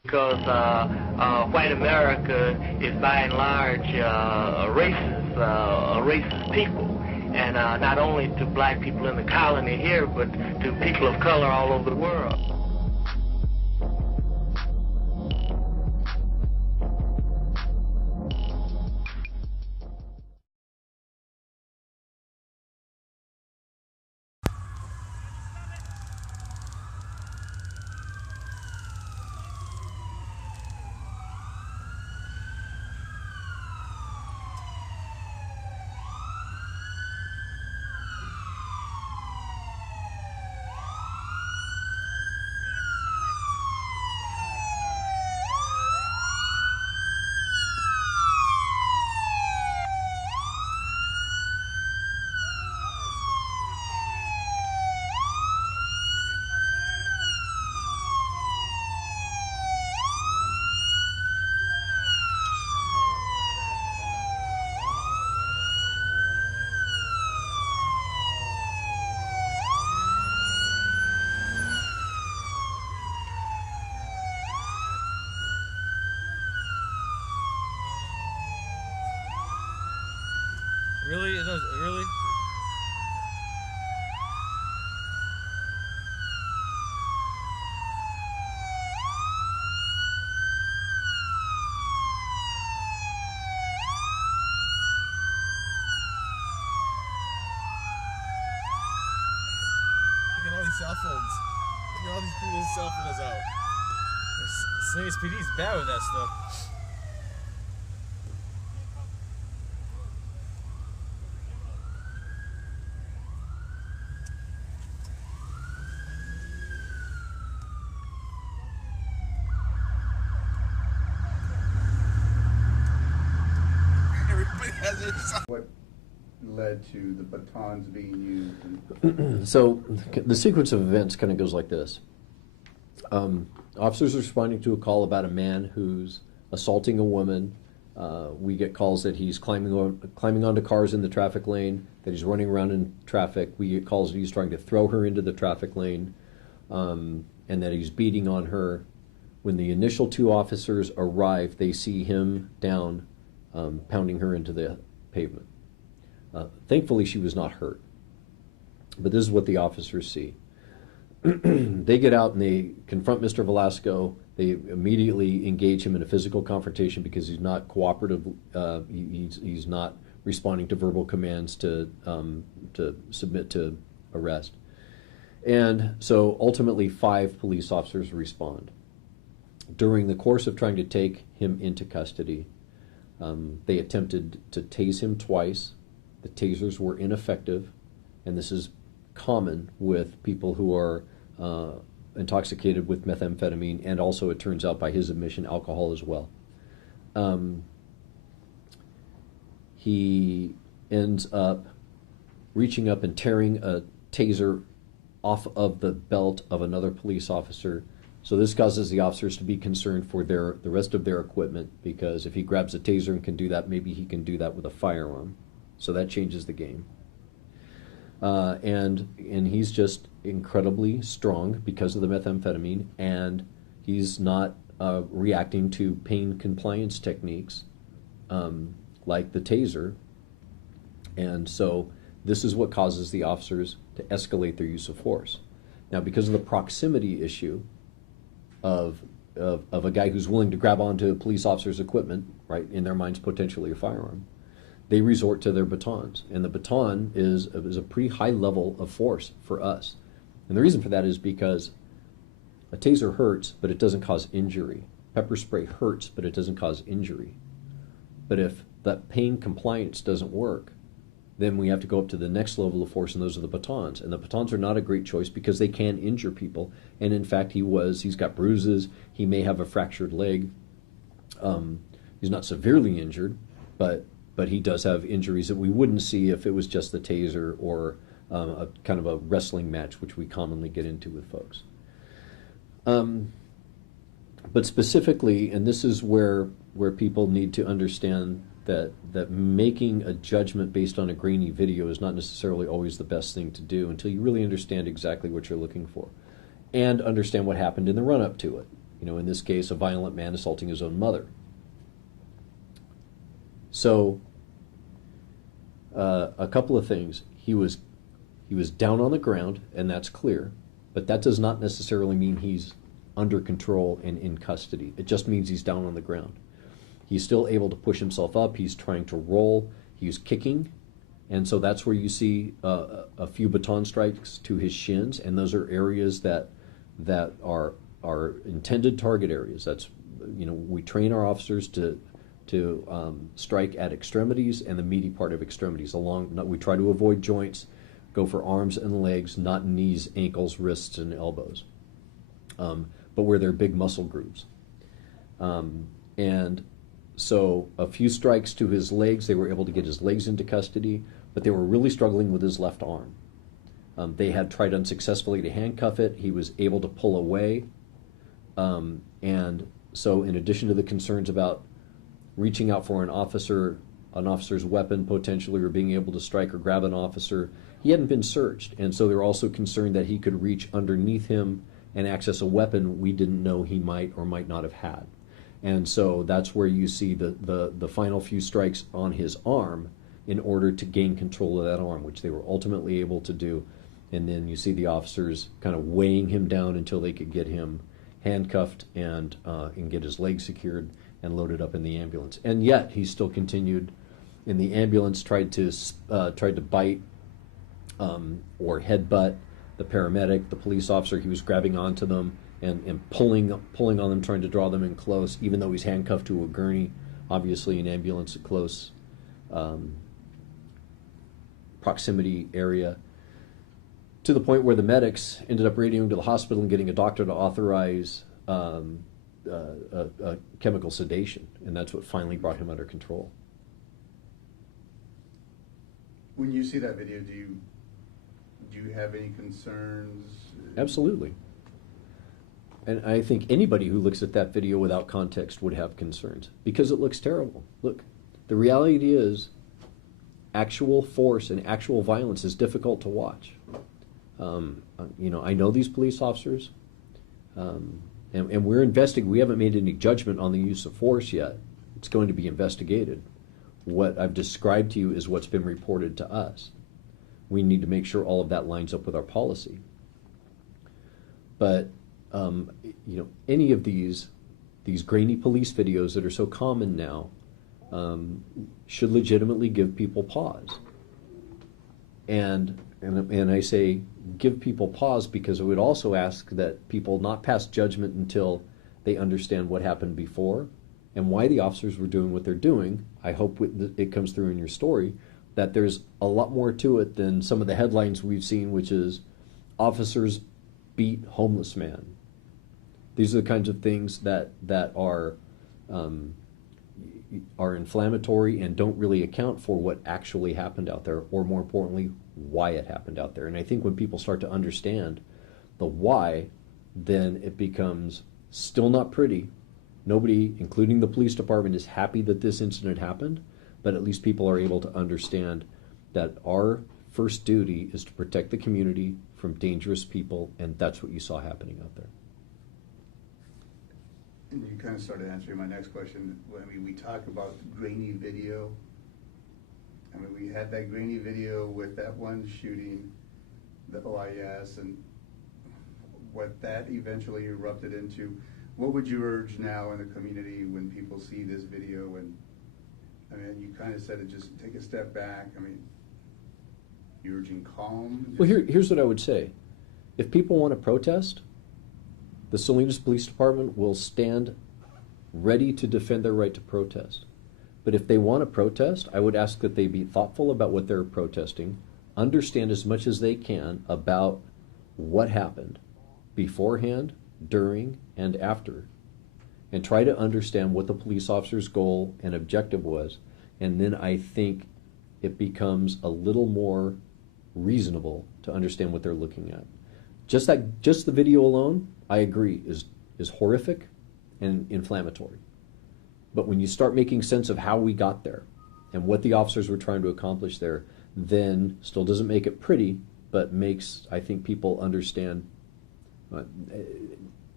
Because white America is by and large a racist people, and not only to black people in the colony here, but to people of color all over the world. Really? It does, really? Look at all these cell phones. Look at all these people's cell phones out. Salinas PD is bad with that stuff. What led to the batons being used? So the sequence of events kind of goes like this. Officers are responding to a call about a man who's assaulting a woman. We get calls that he's climbing onto cars in the traffic lane, that he's running around in traffic. We get calls that he's trying to throw her into the traffic lane, and that he's beating on her. When the initial two officers arrive, they see him down, pounding her into the pavement. Thankfully, she was not hurt. But this is what the officers see. They get out and they confront Mr. Velasco. They immediately engage him in a physical confrontation because he's not cooperative. He's not responding to verbal commands to submit to arrest. And so ultimately 5 police officers respond. During the course of trying to take him into custody, they attempted to tase him twice. The tasers were ineffective, and this is common with people who are intoxicated with methamphetamine, and also, it turns out by his admission, alcohol as well. He ends up reaching up and tearing a taser off of the belt of another police officer. So this causes the officers to be concerned for the rest of their equipment, because if he grabs a taser and can do that, maybe he can do that with a firearm. So that changes the game. And he's just incredibly strong because of the methamphetamine, and he's not reacting to pain compliance techniques like the taser. And so this is what causes the officers to escalate their use of force. Now, because of the proximity issue of a guy who's willing to grab onto a police officer's equipment, right, in their minds potentially a firearm, they resort to their batons. And the baton is a pretty high level of force for us. And the reason for that is because a taser hurts, but it doesn't cause injury. Pepper spray hurts, but it doesn't cause injury. But if that pain compliance doesn't work, then we have to go up to the next level of force, and those are the batons. And the batons are not a great choice because they can injure people. And in fact, he's got bruises. He may have a fractured leg. He's not severely injured, but he does have injuries that we wouldn't see if it was just the taser or a kind of a wrestling match, which we commonly get into with folks. But specifically, and this is where people need to understand that making a judgment based on a grainy video is not necessarily always the best thing to do until you really understand exactly what you're looking for and understand what happened in the run-up to it. in this case, a violent man assaulting his own mother. So, a couple of things. He was down on the ground, and that's clear, but that does not necessarily mean he's under control and in custody. It just means he's down on the ground. He's still able to push himself up. He's trying to roll. He's kicking. And so that's where you see a few baton strikes to his shins, and those are areas that are intended target areas. That's, we train our officers to strike at extremities and the meaty part of extremities. We try to avoid joints, go for arms and legs, not knees, ankles, wrists, and elbows, but where they're big muscle grooves. And so a few strikes to his legs, they were able to get his legs into custody, but they were really struggling with his left arm. They had tried unsuccessfully to handcuff it. He was able to pull away. And so in addition to the concerns about reaching out for an officer's weapon potentially, or being able to strike or grab an officer, he hadn't been searched. And so they're also concerned that he could reach underneath him and access a weapon we didn't know he might or might not have had. And so that's where you see the final few strikes on his arm in order to gain control of that arm, which they were ultimately able to do. And then you see the officers kind of weighing him down until they could get him handcuffed and get his legs secured and loaded up in the ambulance. And yet he still continued in the ambulance, tried to bite or headbutt the paramedic, the police officer. He was grabbing onto them and pulling on them, trying to draw them in close, even though he's handcuffed to a gurney. Obviously, an ambulance at close proximity area, to the point where the medics ended up radioing to the hospital and getting a doctor to authorize a chemical sedation, and that's what finally brought him under control. When you see that video, do you have any concerns? Absolutely. And I think anybody who looks at that video without context would have concerns, because it looks terrible. Look, the reality is actual force and actual violence is difficult to watch. I know these police officers, and we're investigating. We haven't made any judgment on the use of force yet. It's going to be investigated. What I've described to you is what's been reported to us. We need to make sure all of that lines up with our policy. But any of these grainy police videos that are so common now should legitimately give people pause. And I say give people pause because I would also ask that people not pass judgment until they understand what happened before and why the officers were doing what they're doing. I hope it comes through in your story that there's a lot more to it than some of the headlines we've seen, which is officers beat homeless man. These are the kinds of things that are inflammatory and don't really account for what actually happened out there, or more importantly, why it happened out there. And I think when people start to understand the why, then it becomes still not pretty. Nobody, including the police department, is happy that this incident happened, but at least people are able to understand that our first duty is to protect the community from dangerous people, and that's what you saw happening out there. And you kind of started answering my next question. We talk about grainy video. We had that grainy video with that one shooting, the OIS, and what that eventually erupted into. What would you urge now in the community when people see this video? And you kind of said it, just take a step back. You're urging calm. Well, here's what I would say. If people want to protest, the Salinas Police Department will stand ready to defend their right to protest. But if they want to protest, I would ask that they be thoughtful about what they're protesting, understand as much as they can about what happened beforehand, during, and after, and try to understand what the police officer's goal and objective was. And then I think it becomes a little more reasonable to understand what they're looking at. Just the video alone, I agree, is horrific and inflammatory. But when you start making sense of how we got there and what the officers were trying to accomplish there, then still doesn't make it pretty, but makes, I think, people understand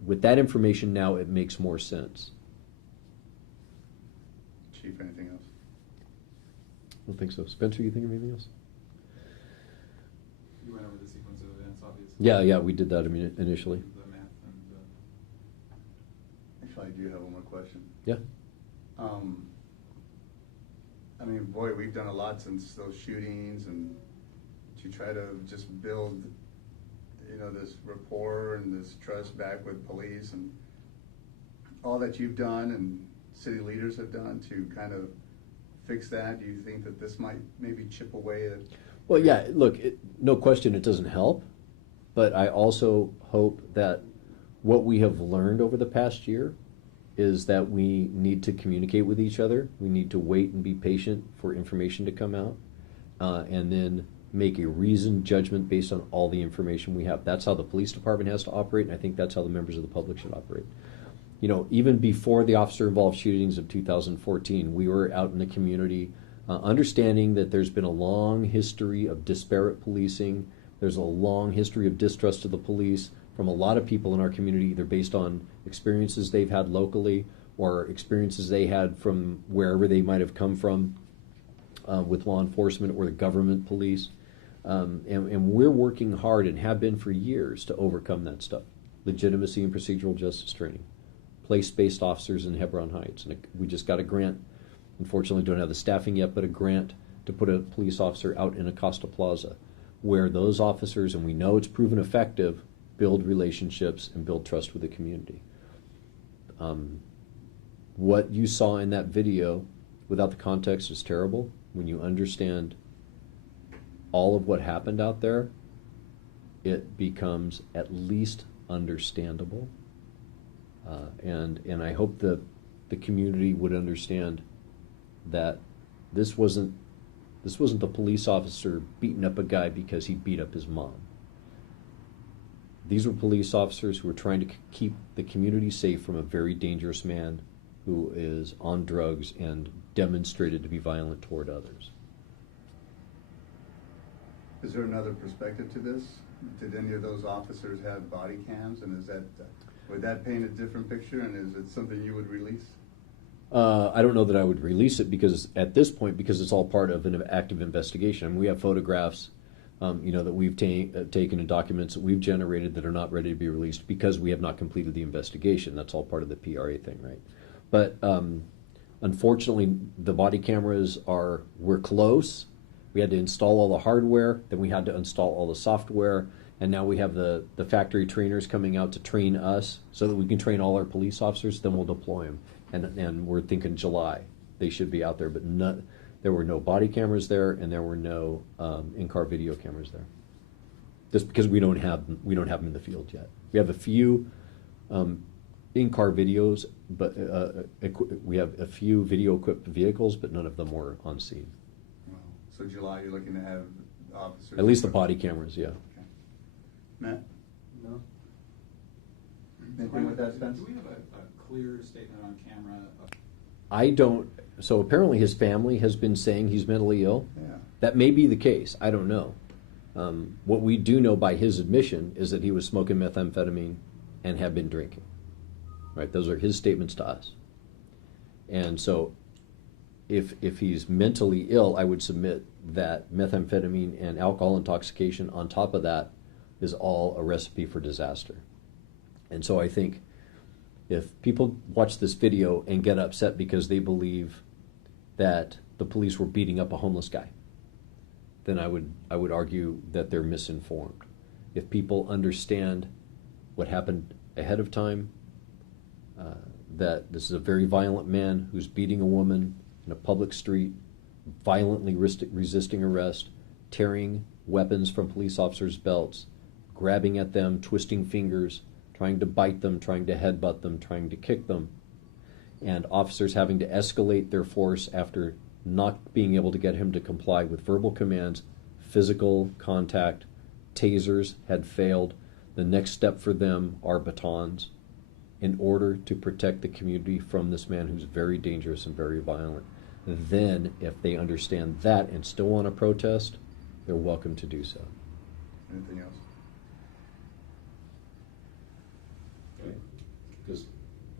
with that information now, it makes more sense. Chief, anything else? I don't think so. Spencer, you think of anything else? You went over the sequence of events, obviously. Yeah, we did that initially. The math and Actually, I do have one more question. Yeah. I mean, boy, we've done a lot since those shootings, and to try to just build, this rapport and this trust back with police, and all that you've done and city leaders have done to kind of fix that. Do you think that this might maybe chip away at? Well, yeah, look, no question it doesn't help, but I also hope that what we have learned over the past year is that we need to communicate with each other. We need to wait and be patient for information to come out, and then make a reasoned judgment based on all the information we have. That's how the police department has to operate, and I think that's how the members of the public should operate. Even before the officer-involved shootings of 2014, we were out in the community understanding that there's been a long history of disparate policing. There's a long history of distrust of the police from a lot of people in our community, either based on experiences they've had locally or experiences they had from wherever they might have come from with law enforcement or the government police. And we're working hard and have been for years to overcome that stuff. Legitimacy and procedural justice training. Place-based officers in Hebron Heights. And we just got a grant. Unfortunately, don't have the staffing yet, but a grant to put a police officer out in Acosta Plaza, where those officers, and we know it's proven effective, build relationships and build trust with the community. What you saw in that video, without the context, is terrible. When you understand all of what happened out there, it becomes at least understandable. And I hope the community would understand that this wasn't the police officer beating up a guy because he beat up his mom. These were police officers who were trying to keep the community safe from a very dangerous man who is on drugs and demonstrated to be violent toward others. Is there another perspective to this? Did any of those officers have body cams, and would that paint a different picture, and is it something you would release? I don't know that I would release it because at this point, because it's all part of an active investigation. I mean, we have photographs, that we've taken and documents that we've generated that are not ready to be released because we have not completed the investigation. That's all part of the PRA thing, right? But unfortunately, the body cameras we're close. We had to install all the hardware, then we had to install all the software, and now we have the factory trainers coming out to train us so that we can train all our police officers, then we'll deploy them. And we're thinking July they should be out there, but there were no body cameras there, and there were no in-car video cameras there. Just because we don't have them in the field yet. We have a few in-car videos, but we have a few video-equipped vehicles, but none of them were on scene. Wow. So July, you're looking to have officers. At least the body cameras, yeah. Okay. Matt, No. anything with that, Spence? Do we have a clear statement on camera? I don't. So apparently his family has been saying he's mentally ill. Yeah. That may be the case. I don't know. What we do know by his admission is that he was smoking methamphetamine and had been drinking. Right? Those are his statements to us. And so if he's mentally ill, I would submit that methamphetamine and alcohol intoxication on top of that is all a recipe for disaster. And so I think if people watch this video and get upset because they believe that the police were beating up a homeless guy, then I would argue that they're misinformed. If people understand what happened ahead of time, that this is a very violent man who's beating a woman in a public street, violently resisting arrest, tearing weapons from police officers' belts, grabbing at them, twisting fingers, trying to bite them, trying to headbutt them, trying to kick them, and officers having to escalate their force after not being able to get him to comply with verbal commands, physical contact, tasers had failed. The next step for them are batons in order to protect the community from this man who's very dangerous and very violent. Then, if they understand that and still want to protest, they're welcome to do so. Anything else?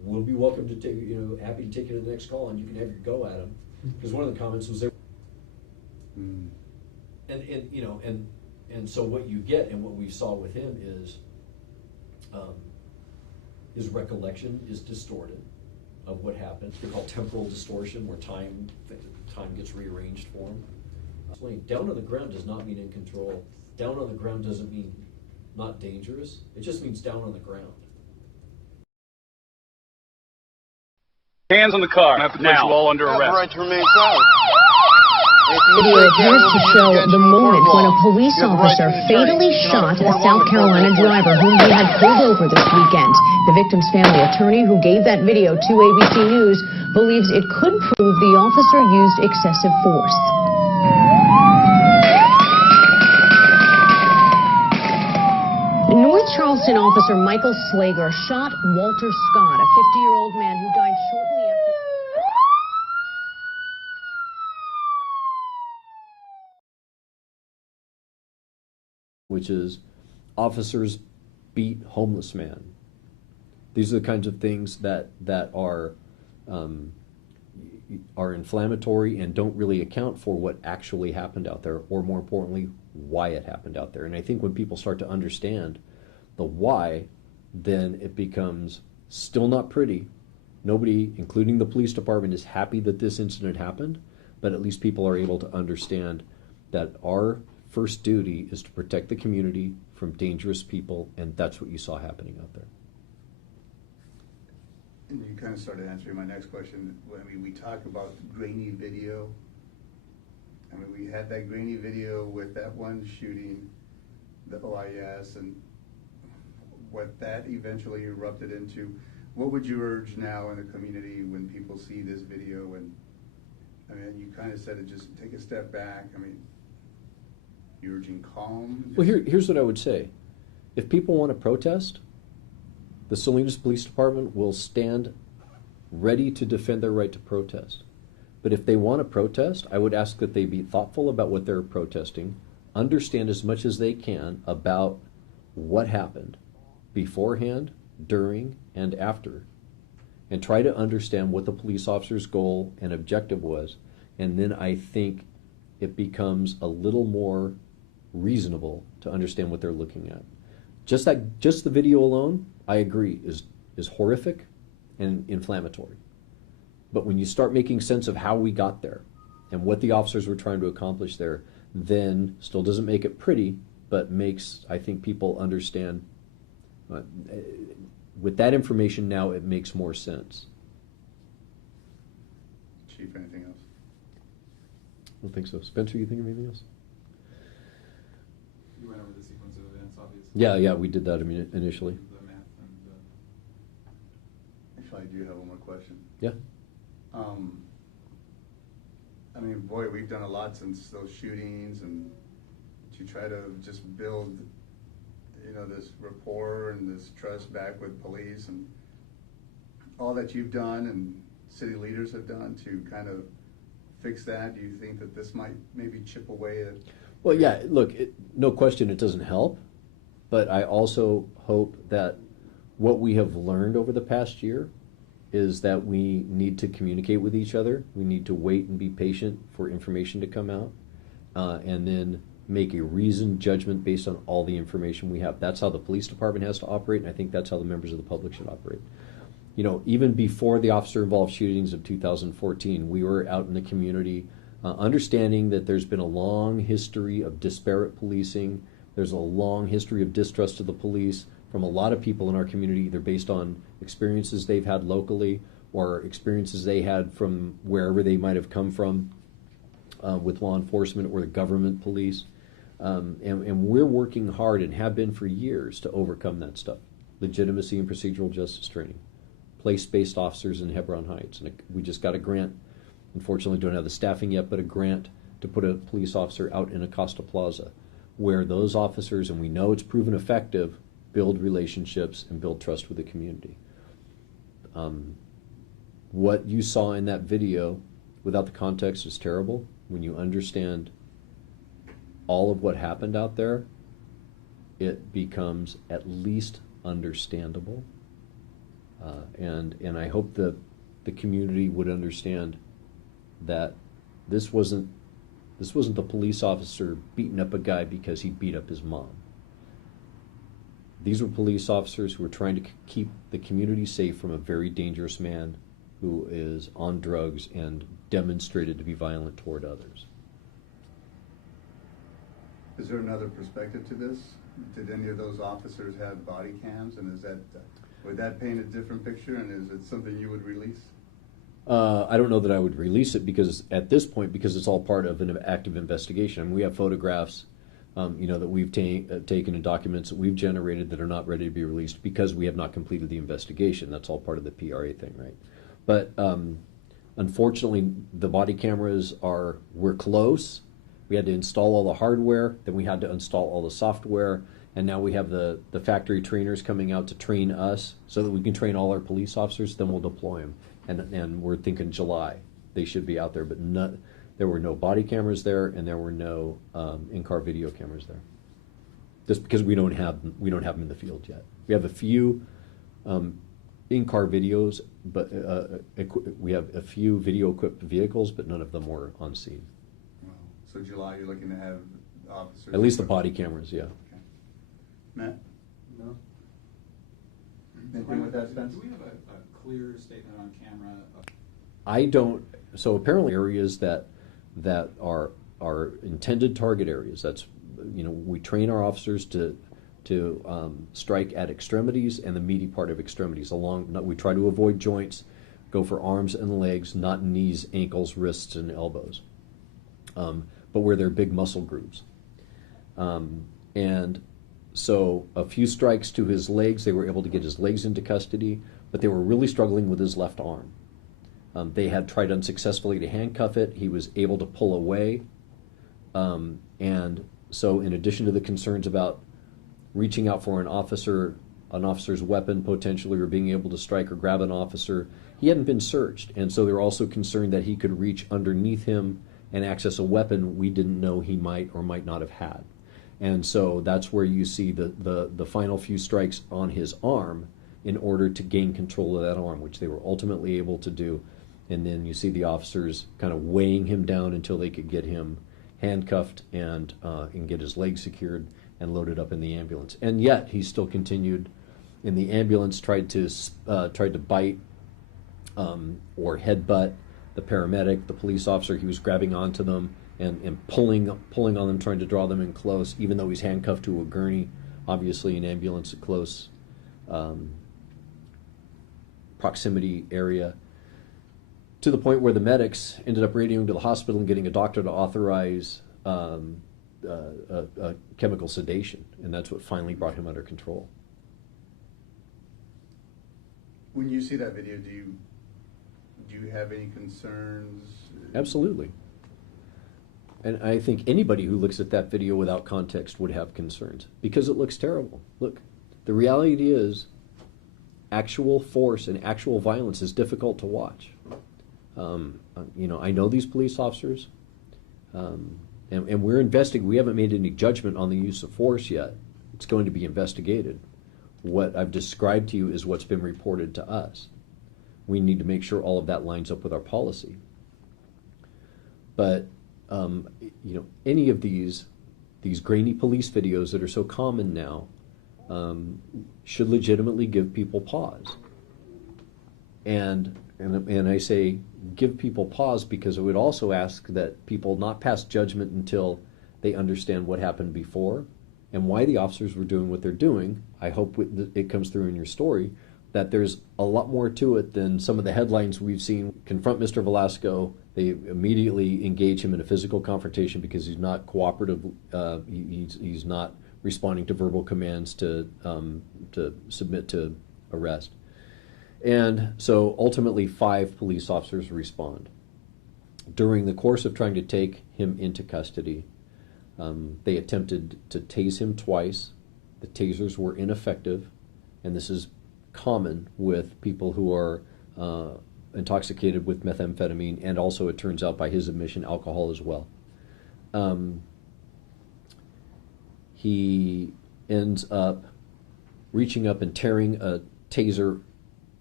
we'll be welcome to take, happy to take you to the next call, and you can have your go at them. Because one of the comments was there. Mm. And so what you get and what we saw with him is his recollection is distorted of what happened. It's called temporal distortion, where time gets rearranged for him. Down on the ground does not mean in control. Down on the ground doesn't mean not dangerous. It just means down on the ground. Hands on the car. I have to place you all under arrest. Right to remain silent. Video appears to show the moment when a police officer fatally shot a South Carolina driver whom he had pulled over this weekend. The victim's family attorney, who gave that video to ABC News, believes it could prove the officer used excessive force. North Charleston officer Michael Slager shot Walter Scott, a 50-year-old man who died shortly after. Which is officers beat homeless man. These are the kinds of things that are inflammatory and don't really account for what actually happened out there, or more importantly, why it happened out there. And I think when people start to understand the why, then it becomes still not pretty. Nobody, including the police department, is happy that this incident happened, but at least people are able to understand that our first duty is to protect the community from dangerous people, and that's what you saw happening out there. And you kind of started answering my next question. I mean, we talk about grainy video. I mean, we had that grainy video with that one shooting, the OIS, and what that eventually erupted into. What would you urge now in the community when people see this video? And I mean, you kind of said it, just take a step back. I mean, you're urging calm? Well, here's what I would say. If people want to protest, the Salinas Police Department will stand ready to defend their right to protest. But if they want to protest, I would ask that they be thoughtful about what they're protesting, understand as much as they can about what happened beforehand, during, and after, and try to understand what the police officer's goal and objective was. And then I think it becomes a little more reasonable to understand what they're looking at. Just the video alone, I agree, is horrific and inflammatory. But when you start making sense of how we got there and what the officers were trying to accomplish there, then still doesn't make it pretty, but makes, I think, people understand. With that information now, it makes more sense. Chief, anything else? I don't think so. Spencer, you think of anything else? You went over the sequence of events, obviously. Yeah, we did that initially. The math and Actually, I do have one more question. Yeah. I mean, boy, we've done a lot since those shootings, and to try to just build, this rapport and this trust back with police, and all that you've done and city leaders have done to kind of fix that. Do you think that this might maybe chip away at? Well, yeah, look, no question it doesn't help, but I also hope that what we have learned over the past year is that we need to communicate with each other. We need to wait and be patient for information to come out, and then make a reasoned judgment based on all the information we have. That's how the police department has to operate, and I think that's how the members of the public should operate. Even before the officer-involved shootings of 2014, we were out in the community understanding that there's been a long history of disparate policing. There's a long history of distrust of the police from a lot of people in our community, either based on experiences they've had locally or experiences they had from wherever they might have come from with law enforcement or the government police. And we're working hard and have been for years to overcome that stuff. Legitimacy and procedural justice training. Place-based officers in Hebron Heights. And we just got a grant. Unfortunately, don't have the staffing yet, but a grant to put a police officer out in Acosta Plaza, where those officers, and we know it's proven effective, build relationships and build trust with the community. What you saw in that video, without the context, is terrible. When you understand all of what happened out there, it becomes at least understandable. And I hope that the community would understand that this wasn't the police officer beating up a guy because he beat up his mom. These were police officers who were trying to keep the community safe from a very dangerous man who is on drugs and demonstrated to be violent toward others. Is there another perspective to this? Did any of those officers have body cams, and would that paint a different picture, and is it something you would release? I don't know that I would release it because at this point, because it's all part of an active investigation. I mean, we have photographs, that we've taken and documents that we've generated that are not ready to be released because we have not completed the investigation. That's all part of the PRA thing, right? But unfortunately, the body cameras we're close. We had to install all the hardware, then we had to install all the software, and now we have the factory trainers coming out to train us so that we can train all our police officers, then we'll deploy them. And we're thinking July they should be out there, but there were no body cameras there, and there were no in-car video cameras there. Just because we don't have them in the field yet. We have a few in-car videos, but we have a few video-equipped vehicles, but none of them were on scene. Wow. So July, you're looking to have officers. At least the body cameras, yeah. Okay. Matt? No. Anything with that, Spence? Do we have a clear statement on camera? I don't. So apparently, areas that are intended target areas. That's we train our officers to strike at extremities and the meaty part of extremities. We try to avoid joints, go for arms and legs, not knees, ankles, wrists, and elbows. But where they're big muscle groups. And so a few strikes to his legs, they were able to get his legs into custody, but they were really struggling with his left arm. They had tried unsuccessfully to handcuff it. He was able to pull away. And so in addition to the concerns about reaching out for an officer's weapon potentially, or being able to strike or grab an officer, he hadn't been searched. And so they were also concerned that he could reach underneath him and access a weapon we didn't know he might or might not have had. And so that's where you see the final few strikes on his arm in order to gain control of that arm, which they were ultimately able to do. And then you see the officers kind of weighing him down until they could get him handcuffed and get his legs secured and loaded up in the ambulance. And yet he still continued in the ambulance, tried to bite or headbutt the paramedic, the police officer. He was grabbing onto them and pulling on them, trying to draw them in close, even though he's handcuffed to a gurney. Obviously, an ambulance at close proximity area, to the point where the medics ended up radioing to the hospital and getting a doctor to authorize chemical sedation, and that's what finally brought him under control. When you see that video, do you have any concerns? Absolutely. And I think anybody who looks at that video without context would have concerns, because it looks terrible. Look, the reality is actual force and actual violence is difficult to watch. I know these police officers, and we're investigating. We haven't made any judgment on the use of force yet. It's going to be investigated. What I've described to you is what's been reported to us. We need to make sure all of that lines up with our policy. But any of these grainy police videos that are so common now should legitimately give people pause. And I say give people pause because it would also ask that people not pass judgment until they understand what happened before and why the officers were doing what they're doing. I hope it comes through in your story that there's a lot more to it than some of the headlines we've seen. Confront Mr. Velasco. They immediately engage him in a physical confrontation because he's not cooperative. He's not responding to verbal commands to submit to arrest. And so ultimately 5 police officers respond. During the course of trying to take him into custody, they attempted to tase him twice. The tasers were ineffective, and this is common with people who are intoxicated with methamphetamine, and also, it turns out by his admission, alcohol as well. He ends up reaching up and tearing a taser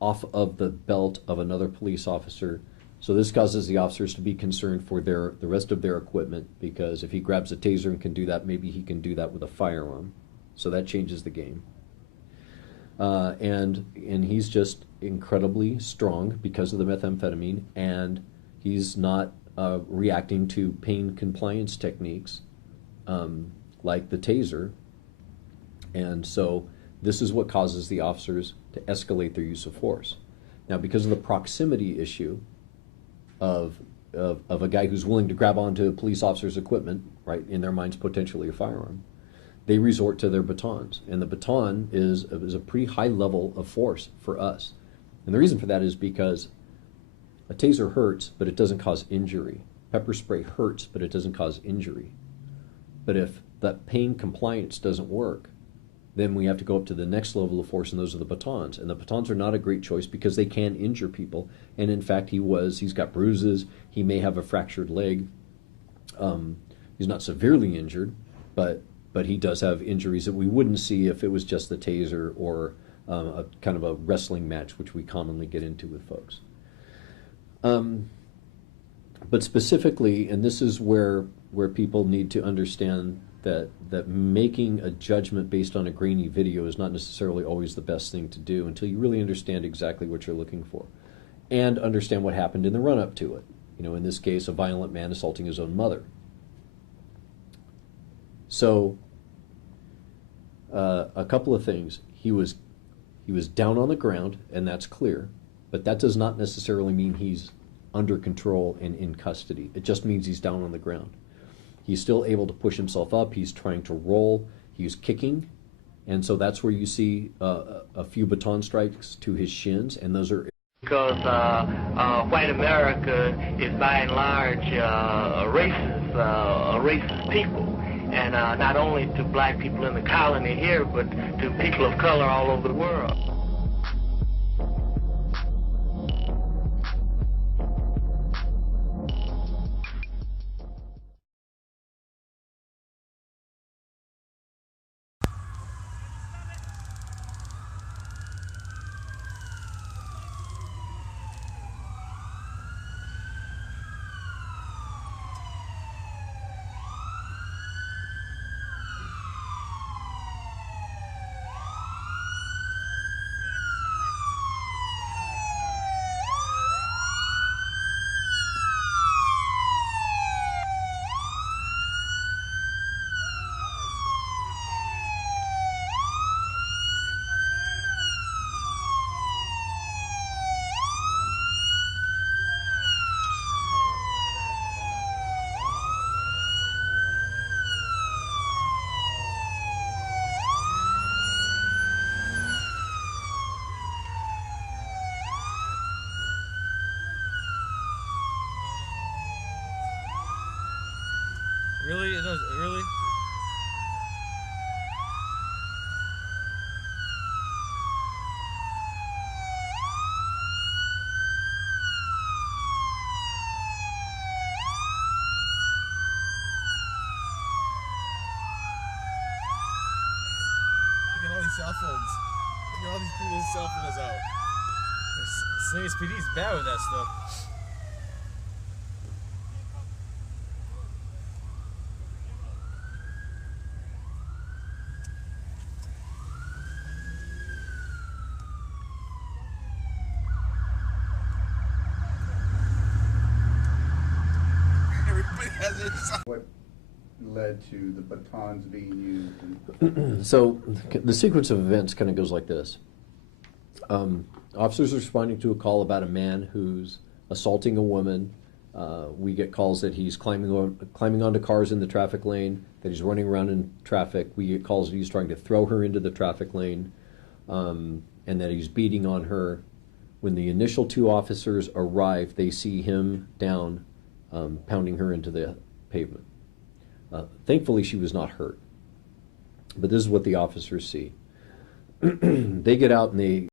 off of the belt of another police officer. So this causes the officers to be concerned for the rest of their equipment, because if he grabs a taser and can do that, maybe he can do that with a firearm. So that changes the game. And he's just incredibly strong because of the methamphetamine, and he's not reacting to pain compliance techniques like the taser. And so this is what causes the officers to escalate their use of force. Now, because of the proximity issue of a guy who's willing to grab onto a police officer's equipment, right, in their minds potentially a firearm, they resort to their batons. And the baton is a pretty high level of force for us. And the reason for that is because a taser hurts, but it doesn't cause injury. Pepper spray hurts, but it doesn't cause injury. But if that pain compliance doesn't work, then we have to go up to the next level of force, and those are the batons. And the batons are not a great choice because they can injure people. And in fact, he's got bruises. He may have a fractured leg. He's not severely injured, but he does have injuries that we wouldn't see if it was just the taser or a kind of a wrestling match, which we commonly get into with folks. But specifically, and this is where people need to understand that making a judgment based on a grainy video is not necessarily always the best thing to do until you really understand exactly what you're looking for and understand what happened in the run-up to it. You know, in this case, a violent man assaulting his own mother. So, a couple of things. He was down on the ground, and that's clear, but that does not necessarily mean he's under control and in custody. It just means he's down on the ground. He's still able to push himself up. He's trying to roll. He's kicking. And so that's where you see a few baton strikes to his shins, and those are... Because white America is by and large a racist people. And not only to black people in the colony here, but to people of color all over the world. Really? It does, really? Look at all these cell phones. Look at all these people's cell phones out. Salinas PD's bad with that stuff. Everybody has their cell. What led to the batons being used? And So the sequence of events kind of goes like this. Officers are responding to a call about a man who's assaulting a woman. We get calls that he's climbing onto cars in the traffic lane, that he's running around in traffic. We get calls that he's trying to throw her into the traffic lane, and that he's beating on her. When the initial two officers arrive, they see him down, pounding her into the pavement. Thankfully, she was not hurt. But this is what the officers see. They get out and they